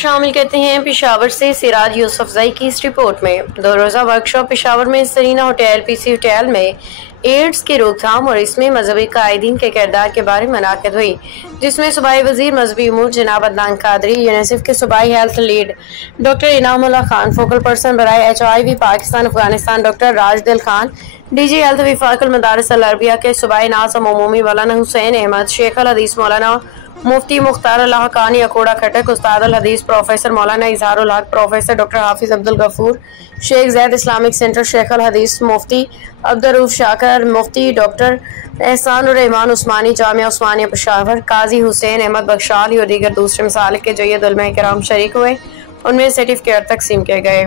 शामिल करते हैं पेशावर से सिराज यूसुफजई की इस रिपोर्ट में। 2 रोज़ा वर्कशॉप पेशावर में सरीना होटल पीसी होटल में एड्स की रोकथाम और इसमें मजहबी कायदीन के किरदार के बारे में मुनाकिद हुई, जिसमें सूबाई वजीर मजहबी उमूर जनाब अदनान कादरी, यूनिसेफ के सूबाई health lead doctor Inamullah Khan, focal person बराए HIV Pakistan Afghanistan doctor Rajdil Khan, DG health Wafaqul Madaris Al Arabia के सूबाई नाज़िम उमूमी मौलाना हुसैन अहमद, शेख अल हदीस मौलाना मुफ्ती मुख्तार अल्लाह कानी अकोड़ा खटक, उस्ताद अल हदीस प्रोफेसर मौलाना इजहारुल हक, प्रोफेसर डॉक्टर हाफिज अब्दुल गफूर, शेख जैद इस्लामिक सेंटर, शेख अल हदीस मुफ्ती अब्दुल रऊफ शाकर, मुफ्ती डॉक्टर एहसानुर रहमान उस्मानी जामिया उस्मानिया पेशावर, काजी हुसैन अहमद बख्शाली और दीगर दूसरे मसालिक के जय्यद उलमा किराम शरीक हुए। उनमें सर्टिफिकेट तकसीम किए गए।